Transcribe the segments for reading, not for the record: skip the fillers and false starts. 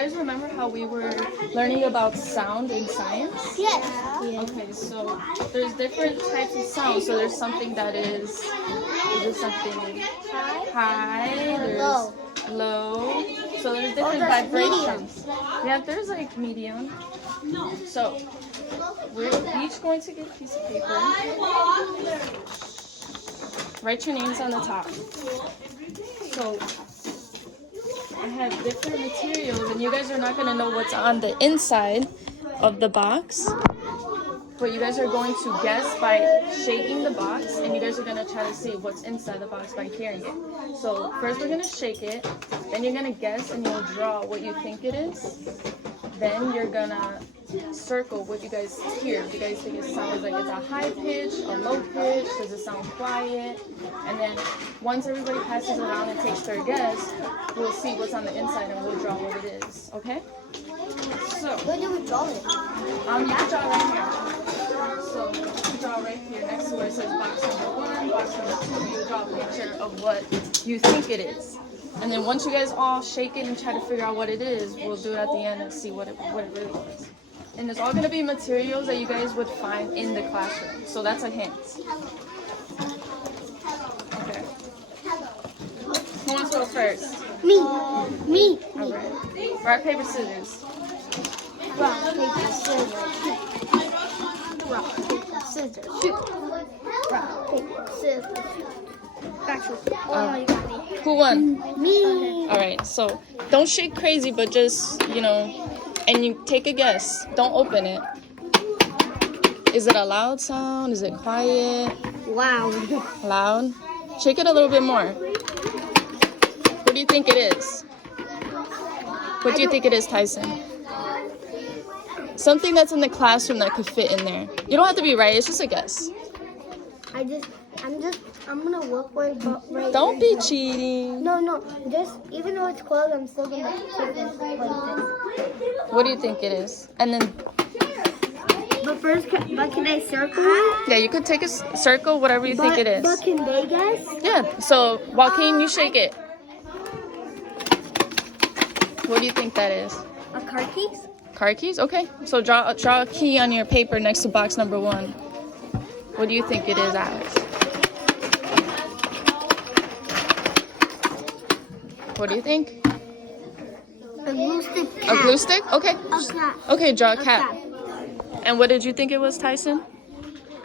guys remember how we were learning about sound in science? Yes. Okay, so there's different types of sound. So there's something that is something high, there's low. So there's different vibrations. Yeah, there's like medium. So we're each going to get a piece of paper. Write your names on the top. So I have different materials, and you guys are not going to know what's on the inside of the box, but you guys are going to guess by shaking the box, and you guys are going to try to see what's inside the box by hearing it. So first we're going to shake it, then you're going to guess, and you'll draw what you think it is. Then you're going to circle what you guys hear. Do you guys think it sounds like it's a high pitch, a low pitch? Does it sound quiet? And then once everybody passes around and takes their guess, we'll see what's on the inside and we'll draw what it is. Okay? So Where do we draw it? you can draw right here. So you can draw right here next to where it says box number 1, box number 2. You draw a picture of what you think it is. And then once you guys all shake it and try to figure out what it is, we'll do it at the end and see what it really was. And it's all going to be materials that you guys would find in the classroom. So that's a hint. Okay. Who wants to go first? Me. All right. Rock, paper, scissors. Rock, paper, scissors, shoot. Rock, paper, scissors, shoot. Rock, paper, scissors, shoot. Got you. Oh, no, you got me. Who won? Me. All right. So don't shake crazy, but just, and you take a guess. Don't open it. Is it a loud sound? Is it quiet? Wow. Loud? Shake it a little bit more. What do you think it is? What do you think it is, Tyson? Something that's in the classroom that could fit in there. You don't have to be right. It's just a guess. I'm gonna look for it right. Don't be cheating. No. Just even though it's closed, I'm still gonna take it like this. What do you think it is? And then, But first, can I circle it? yeah, you could take a circle, whatever you think it is. But can they guess? Yeah. So, Joaquin, you shake it. What do you think that is? A car keys? Car keys? Okay. So draw a key on your paper next to box number 1. What do you think it is, Alex? What do you think? A glue stick. A glue stick? Okay. A cat. Okay, draw a cat. And what did you think it was, Tyson?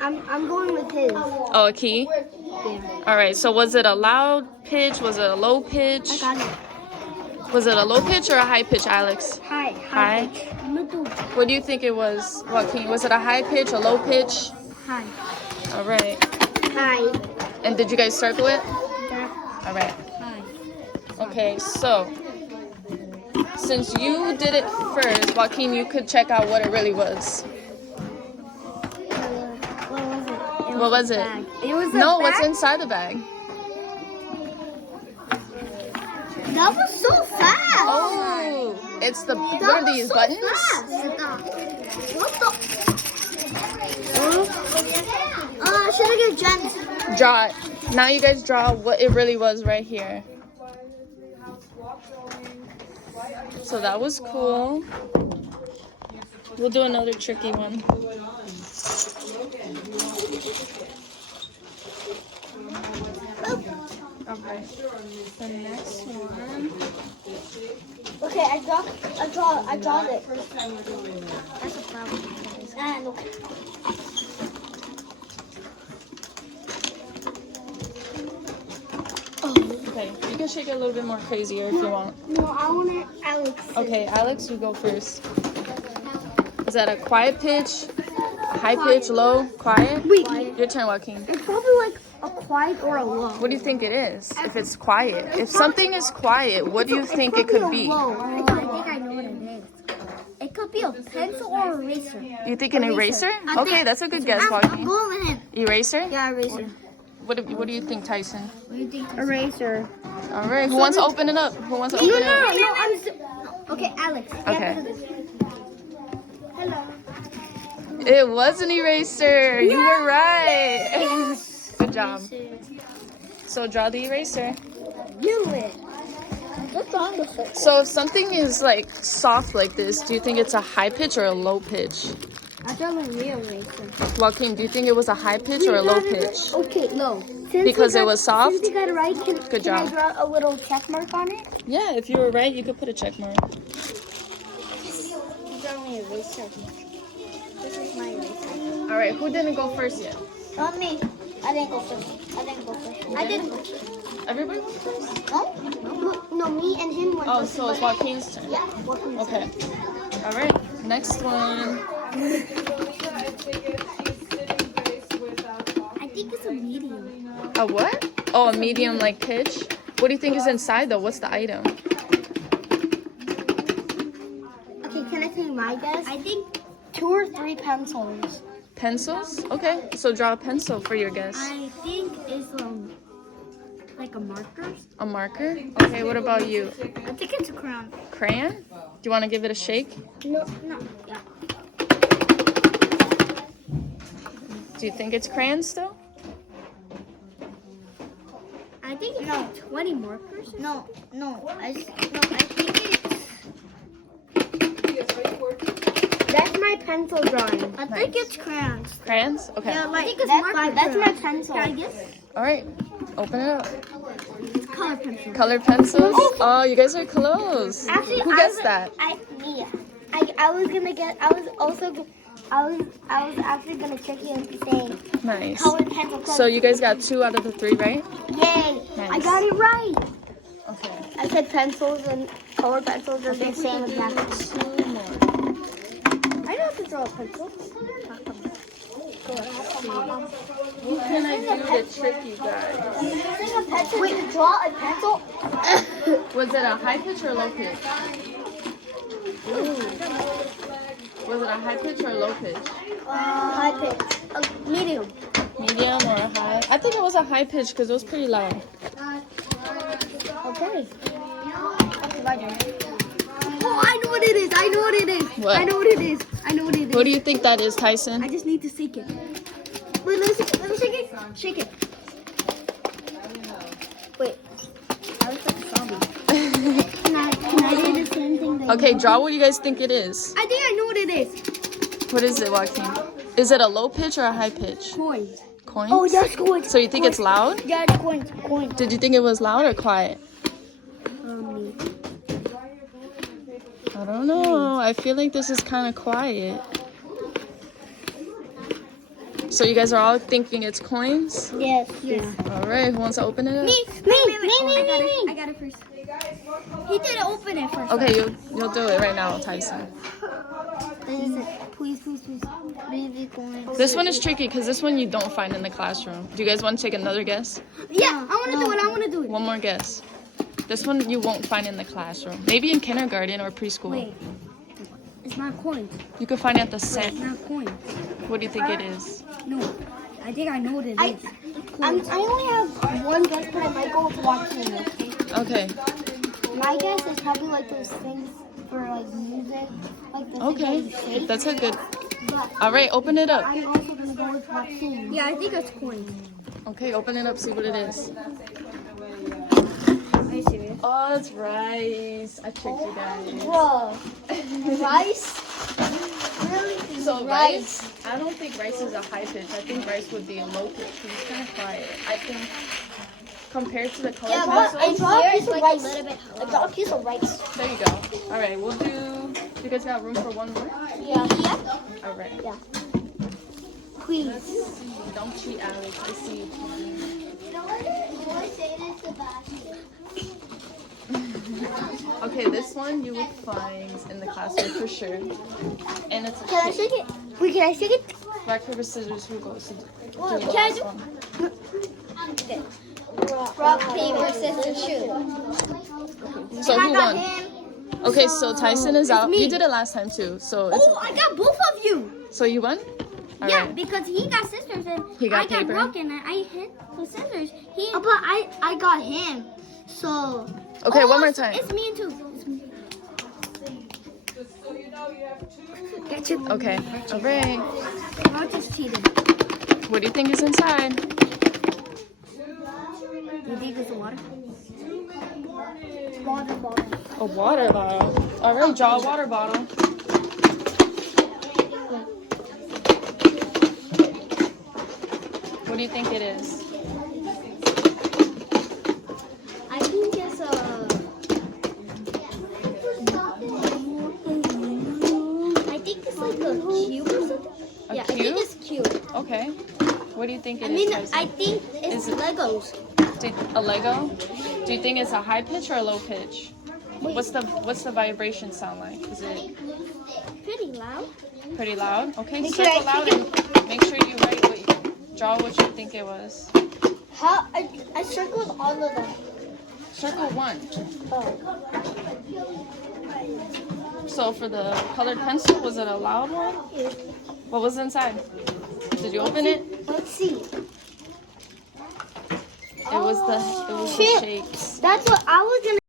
I'm going with his. Oh, a key? Yeah. All right. So was it a loud pitch? Was it a low pitch? I got it. Was it a low pitch or a high pitch, Alex? Hi. High? What do you think it was, Joaquin? Was it a high pitch, a low pitch? Hi. All right. Hi. And did you guys circle it? Yeah. All right. Hi. Okay, so since you did it first, Joaquin, you could check out what it really was. What was it? It was a bag. What's inside the bag? That was so fast. Oh, it's the, what are these, buttons? What the? Should I get gems? Draw it. Now you guys draw what it really was right here. So that was cool. We'll do another tricky one. Okay. The next one. Okay, I draw it. That's a flower. And okay. Okay, you can shake it a little bit more crazier if you want. No, I want it, Alex. Okay, Alex, you go first. Is that a quiet pitch? A high pitch, low, quiet? Wait. Your turn, Joaquin. It's probably like a quiet or a low. What do you think it is? If it's quiet. If something is quiet, what do you think it could be? Low. I think I know what it is. It could be a pencil or a eraser. You think an eraser? I Okay, think- that's a good guess, I'm Joaquin. going with him. Eraser? Yeah, eraser. What do you think, Tyson? What do you think? Eraser. All right, who wants to open it up? Who wants to open it up? No, I'm okay, Alex. Okay. Hello. It was an eraser. You were right. Good job. So draw the eraser. Do it. What's wrong with it? So if something is like soft like this, do you think it's a high pitch or a low pitch? I thought my real eraser. Joaquin, do you think it was a high pitch or a low pitch? Okay, low. Because it was soft? Since you got it right, Good can I job. draw a little check mark on it? Yeah, if you were right, you could put a check mark. These are my eraser. This is my eraser. All right, who didn't go first yet? Not me. I didn't go first. I didn't go first. Everybody went first? No, me and him went Oh, first. so it's Joaquin's turn. Yeah, Joaquin's Okay. All right, next one. I think it's a medium. A what? Oh, a medium like pitch. What do you think is inside though? What's the item? Okay, can I take my guess? I think 2 or 3 pencils. Pencils? Okay, so draw a pencil for your guess. I think it's like a marker. A marker? Okay, what about you? I think it's a crown. Crayon? Do you want to give it a shake? No. Yeah. Do you think it's crayon still? I think it's 20 markers. No. I think it's. That's my pencil drawing. I think it's crayons. Crayons? Okay. Yeah, I think it's markers. That's my pencil. I guess. All right, open it up. It's color pencil. Colored pencils? Oh, you guys are close. Actually, Who guessed that? I was gonna get. I was actually gonna trick you into saying Nice. colored pencil. So you guys got 2 out of the 3, right? Yay! Nice. I got it right. Okay. I said pencils and colored pencils are the same as that. 2 more. I know how to draw a pencil. What can I do to trick you guys? Wait, to draw a pencil? Was it a high pitch or a low pitch? Was it a high pitch or a low pitch? High pitch. Medium. Medium or a high? I think it was a high pitch because it was pretty loud. Okay. Oh, I know what it is. What? I know what it is. What do you think that is, Tyson? I just need to shake it. Wait, let me shake it. Shake it. Wait. I was like a zombie. Can I do the same thing? That Okay, draw what you guys think it is. I think I know what it is. What is it, Joaquin? Is it a low pitch or a high pitch? Coins. Coins? Oh, yes, coins. So you think it's loud? Yeah, it's coins. Coins. Did you think it was loud or quiet? I don't know. I feel like this is kind of quiet. So you guys are all thinking it's coins? Yes. All right, who wants to open it up? Me. I got it first. He didn't open it first. Okay, you'll do it right now, Tyson. Please. Baby coins. This one is tricky because this one you don't find in the classroom. Do you guys want to take another guess? Yeah, I want to do it. One more guess. This one you won't find in the classroom. Maybe in kindergarten or preschool. Wait. It's not coins. You can find it at the It's set. not coins. What do you think it is? No. I think I know what it is. I only have one guess, but I might go with Joaquin, okay? Okay. My guess is probably like those things for like music. Like the Okay. That's a good. But All right, open it up. I'm also going to go with Joaquin. Yeah, I think it's coins. Okay, open it up, see what it is. Are you serious? Oh, it's rice. I tricked you guys. Bro. Rice? Really? So rice, I don't think rice is a high pitch. I think rice would be a low pitch because it's kind of quiet. I think compared to the color pencils. I draw a piece of rice. I draw a piece of rice. There you go. All right, we'll do. You guys got room for one more? Yeah. All right. Yeah. Please. Don't cheat, Alex. I see you cheating. Okay, this one you would find in the classroom for sure. And it's a Can I shake it? Wait, can I shake it? rock, paper, scissors. Who goes to do Can the I last do? one? Rock, paper, scissors, shoot. So who won? Okay, so Tyson is out. me. You did it last time too, so it's Oh, I got both of you. so you won? All Yeah, right. because he got scissors and He got I got paper? broken and I hit the scissors. But I got him. So. Okay, one more it's- time. It's me too. It's me. Get you. Okay. All right. Not just cheating. What do you think is inside? You think it's the water? Water bottle. A water bottle. Alright, draw a water bottle. What do you think it is? I think it's a. I think it's like a cube or something. A Yeah, cube? I think it's cube. Okay. What do you think it I is? mean, Tyson? I think it's Is it- Legos. A Lego? Do you think it's a high pitch or a low pitch? Wait, What's the vibration sound like? Is it pretty loud. pretty loud? Okay, Make circle sure I loud take and make sure you write draw what you think it was. How I circled all of them. Circle one. Oh. So for the colored pencil, was it a loud one? What was inside? Did you open it? Let's see. It was the Shit. shapes. That's what I was gonna.